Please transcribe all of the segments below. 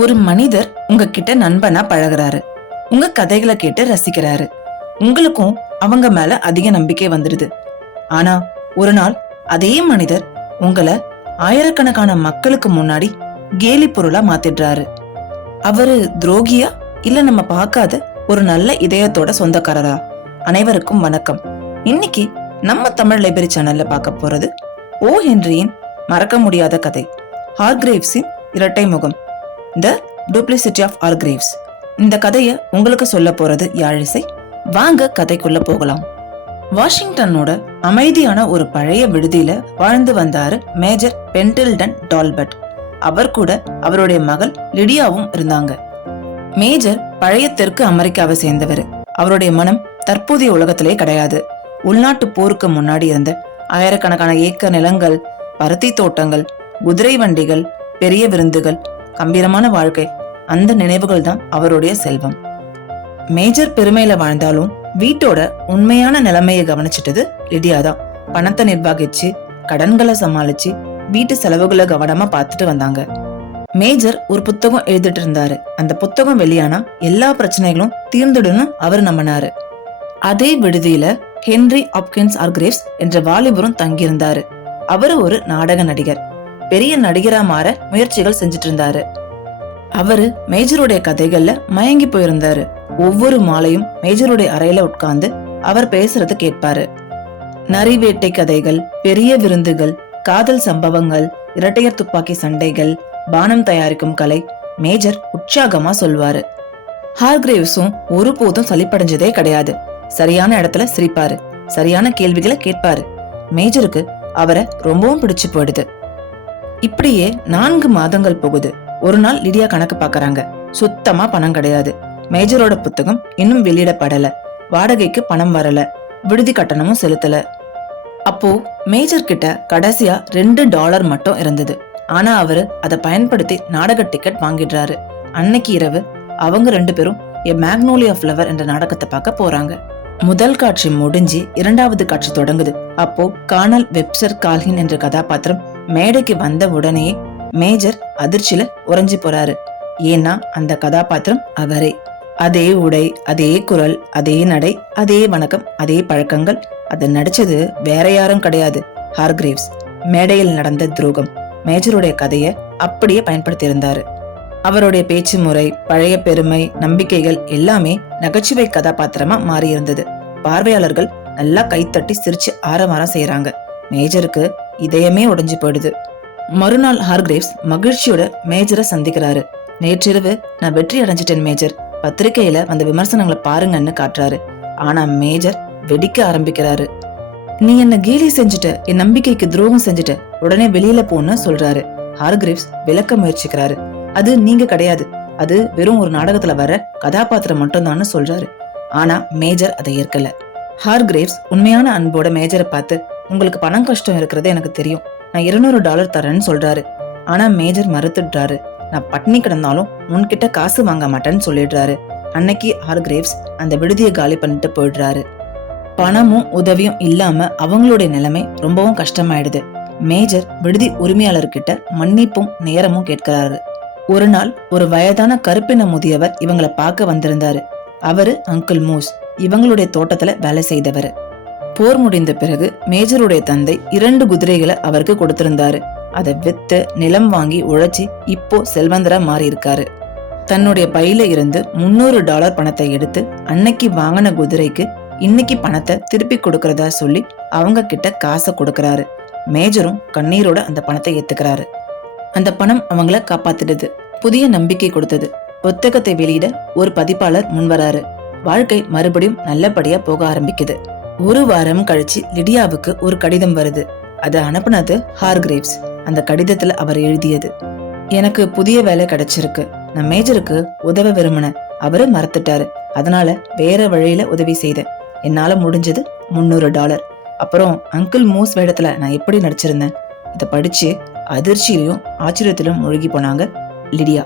ஒரு மனிதர் உங்ககிட்ட நண்பனா பழகுறாரு, உங்க கதைகளை கேட்டு ரசிக்கிறாரு. உங்களுக்கும் அவங்க மேல அதிக நம்பிக்கை வந்துடுது. ஆனா ஒரு நாள் அதே மனிதர் உங்களை ஆயிரக்கணக்கான மக்களுக்கு முன்னாடி கேலி பொருளா மாத்திடுறாரு. அவரு துரோகியா இல்ல நம்ம பார்க்காத ஒரு நல்ல இதயத்தோட சொந்தக்காரரா? அனைவருக்கும் வணக்கம். இன்னைக்கு நம்ம தமிழ் லைப்ரரி சேனல்ல பார்க்க போறது ஓ ஹென்ரியின் மறக்க முடியாத கதை, ஹார்கிரேவ்ஸின் இரட்டை முகம், த டூப்ளிசிட்டி ஆஃப் ஹார்கிரேவ்ஸ். இந்த கதையை உங்களுக்கு சொல்ல போறது யாழிசை. வாங்க கதைக்குள்ள போகலாம். வாஷிங்டனோட அமைதியான ஒரு பழைய விடுதியில வாழ்ந்து வந்தாரு மேஜர் பெண்டில்டன் டால்பர்ட். அவர் கூட அவருடைய மகள் லிடியாவும் இருந்தாங்க. மேஜர் பழைய தெற்கு அமெரிக்காவை சேர்ந்தவர். அவருடைய மனம் தற்போதைய உலகத்திலே கிடையாது. உள்நாட்டு போருக்கு முன்னாடி இருந்த ஆயிரக்கணக்கான ஏக்கர் நிலங்கள், பருத்தி தோட்டங்கள், குதிரை வண்டிகள், பெரிய விருந்துகள், கம்பீரமான வாழ்க்கை, அந்த நினைவுகள் தான் அவருடைய செல்வம். மேஜர் பெருமையில வாழ்ந்தாலும் வீட்டோட உண்மையான நிலைமையை கவனிச்சிட்டது லிடியா தான். பணத்தை நிர்வகிச்சு, கடன்களை சமாளிச்சு, வீட்டு செலவுகளை கவனமா பார்த்துட்டு வந்தாங்க. மேஜர் ஒரு புத்தகம் எழுதிட்டு இருந்தாரு. அந்த புத்தகம் வெளியானா எல்லா பிரச்சனைகளும் தீர்ந்துடுன்னு அவர் நம்பினாரு. அதே விடுதியில ஹென்றி ஹாப்கின்ஸ் ஹார்கிரேவ்ஸ் என்ற வாலிபரும் தங்கியிருந்தாரு. அவரு ஒரு நாடக நடிகர். பெரிய நடிகரா மாற முயற்சிகள் செஞ்சுட்டு இருந்தாரு. அவரு மேஜருடைய கதைகள்ல மயங்கி போயிருந்தாரு. ஒவ்வொரு மாலையும் மேஜருடைய அறையில உட்கார்ந்து அவர் பேசுறது கேட்பாரு. நரிவேட்டை கதைகள், பெரிய விருந்துகள், காதல் சம்பவங்கள், இரட்டையர் துப்பாக்கி சண்டைகள், பானம் தயாரிக்கும் கலை, மேஜர் உற்சாகமா சொல்வாரு. ஹார்கிரேவ்ஸும் ஒருபோதும் சலிப்படைஞ்சதே கிடையாது. சரியான இடத்துல சிரிப்பாரு, சரியான கேள்விகளை கேட்பாரு. மேஜருக்கு அவரை ரொம்பவும் பிடிச்சு போயிடுது. இப்படியே 4 மாதங்கள் போகுது. ஒரு நாள் லிடியா கணக்கு பாக்குறாங்க. சுத்தமா பணம் கிடையாது. மேஜரோட புத்தகம் இன்னும் வெளியிடப்படல, வாடகைக்கு பணம் வரல, விடுதி கட்டணமும் செலுத்தல. அப்போ மேஜர் கிட்ட கடைசியா $2 மட்டும் இருந்தது. ஆனா அவரு அதை பயன்படுத்தி நாடக டிக்கெட் வாங்கிடுறாரு. அன்னைக்கு இரவு அவங்க 2 பேரும் எ மேக்னோலியா ஃப்ளவர் என்ற நாடகத்தை பார்க்க போறாங்க. முதல் காட்சி முடிஞ்சு 2வது காட்சி தொடங்குது. அப்போ கார்னல் வெப்ஸ்டர் கால்ஹின் என்ற கதாபாத்திரம் மேடைக்கு வந்த உடனே மேஜர் அதிர்ச்சியில உறைஞ்சு போறாரு. ஏன்னா அந்த கதாபாத்திரம் அவரே. அதே உடை, அதே குரல், அதே நடை, அதே வணக்கம், அதே பழக்கங்கள். அதை நடிச்சது வேற யாரும் கிடையாது, ஹார்கிரேவ்ஸ். மேடையில் நடந்த துரோகம், மேஜருடைய கதையை அப்படியே பயன்படுத்தி இருந்தாரு. அவருடைய பேச்சு முறை, பழைய பெருமை, நம்பிக்கைகள் எல்லாமே நகைச்சுவை கதாபாத்திரமா மாறி இருந்தது. பார்வையாளர்கள் நல்லா கைத்தட்டி சிரிச்சு ஆரவாரம் செய்யறாங்க. மேஜருக்கு இதயமே உடைஞ்சு போயிடுது. மறுநாள் ஹார்கிரேவ்ஸ் மகிழ்ச்சியோட மேஜரை சந்திக்கிறாரு. நேற்றிரவு நான் வெற்றி அடைஞ்சிட்டேன் மேஜர், பத்திரிகையில வந்த விமர்சனங்களை பாருங்கன்னு காட்டுறாரு. ஆனா மேஜர் வெடிக்க ஆரம்பிக்கிறாரு. நீ என்ன கேலி செஞ்சுட்ட, என் நம்பிக்கைக்கு துரோகம் செஞ்சுட்ட, உடனே வெளியில போன்னு சொல்றாரு. ஹார்கிரேவ்ஸ் விளக்க முயற்சிக்கிறாரு. அது நீங்க கிடையாது, அது வெறும் ஒரு நாடகத்துல வர கதாபாத்திரம் மட்டும்தான்னு சொல்றாரு. ஆனா மேஜர் அதை ஏற்கல. ஹார்கிரேவ்ஸ் உண்மையான அன்போட மேஜரை பார்த்து, உங்களுக்கு பணம் கஷ்டம் இருக்கிறது எனக்கு தெரியும், நான் $200 தரேன்னு சொல்றாரு. ஆனா மேஜர் மறுத்துடுறாரு. நான் பட்னி கிடந்தாலும் உன்கிட்ட காசு வாங்க மாட்டேன்னு சொல்லிடுறாரு. அன்னைக்கு ஹார்கிரேவ்ஸ் அந்த விடுதியை காலி பண்ணிட்டு போயிடுறாரு. பணமும் உதவியும் இல்லாம அவங்களுடைய நிலைமை ரொம்பவும் கஷ்டமாயிடுது. மேஜர் விடுதி உரிமையாளர்கிட்ட மன்னிப்பும் நேரமும் கேட்கிறாரு. ஒரு நாள் ஒரு வயதான கருப்பின முதியவர் இவங்களை பார்க்க வந்திருந்தாரு. அவரு அங்கிள் மூஸ், இவங்களுடைய தோட்டத்துல வேலை செய்தவர். போர் முடிந்த பிறகு மேஜருடைய தந்தை 2 குதிரைகளை அவருக்கு கொடுத்திருந்தாரு. அதை வித்து நிலம் வாங்கி உழைச்சி இப்போ செல்வந்தரா மாறி இருக்காரு. தன்னுடைய பையில இருந்து $300 பணத்தை எடுத்து அன்னைக்கு வாங்கின குதிரைக்கு இன்னைக்கு பணத்தை திருப்பி கொடுக்கறதா சொல்லி அவங்க கிட்ட காசை கொடுக்கறாரு. மேஜரும் கண்ணீரோட அந்த பணத்தை ஏத்துக்கிறாரு. அந்த பணம் அவங்கள காப்பாத்திடுது, புதிய நம்பிக்கை கொடுத்தது. புத்தகத்தை வெளியிட ஒரு பதிப்பாளர் முன்வராரு. வாழ்க்கை மறுபடியும் நல்லபடியா போக ஆரம்பிக்குது. 1 வாரம் கழிச்சு லிடியாவுக்கு ஒரு கடிதம் வருது. அதை அனுப்புனது ஹார்கிரேவ்ஸ். அந்த கடிதத்துல அவர் எழுதியது, எனக்கு புதிய வேலை கிடைச்சிருக்கு. நான் மேஜருக்கு உதவ விரும்பினேன், அவரு மறந்துட்டாரு. அதனால வேற வழியில உதவி செய்தேன். என்னால முடிஞ்சது $300. அப்புறம் அங்கிள் மூஸ் வேடத்துல நான் எப்படி நடிச்சிருந்தேன். இதை படிச்சு அதிர்ச்சியிலும் ஆச்சரியத்திலும் மூழ்கி போனாங்க லிடியா.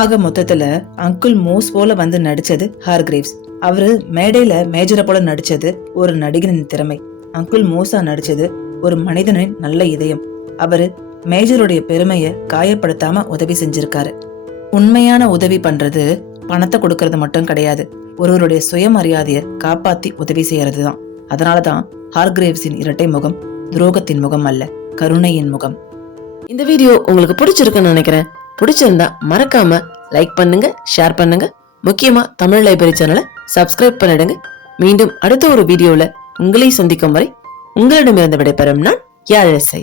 ஆக மொத்தத்துல அங்கிள் மூஸ் போல வந்து நடிச்சது ஹார்கிரேவ்ஸ். அவரு மேடையில மேஜரை போல நடிச்சது ஒரு நடிகனின் திறமை. அங்கிள் மூஸா நடிச்சது ஒரு மனிதனின் நல்ல இதயம். அவரு மேஜருடைய பெருமைய காயப்படுத்தாம உதவி செஞ்சிருக்காரு. உண்மையான உதவி பண்றது பணத்தை கொடுக்கறது மட்டும் கிடையாது, ஒருவருடைய சுயமரியாதையை காப்பாத்தி உதவி செய்யறதுதான். அதனாலதான் ஹார்கிரேவ்ஸின் இரட்டை முகம் துரோகத்தின் முகம் அல்ல, கருணையின் முகம். இந்த வீடியோ உங்களுக்கு பிடிச்சிருக்குன்னு நினைக்கிறேன். பிடிச்சிருந்தா மறக்காம லைக் பண்ணுங்க, ஷேர் பண்ணுங்க. முக்கியமா தமிழ் லைப்ரரி சேனலை சப்ஸ்கிரைப் பண்ணிடுங்க. மீண்டும் அடுத்த ஒரு வீடியோல உங்களை சந்திக்கும் வரை உங்களிடமிருந்து விடைபெறும் நான் யாழிசை.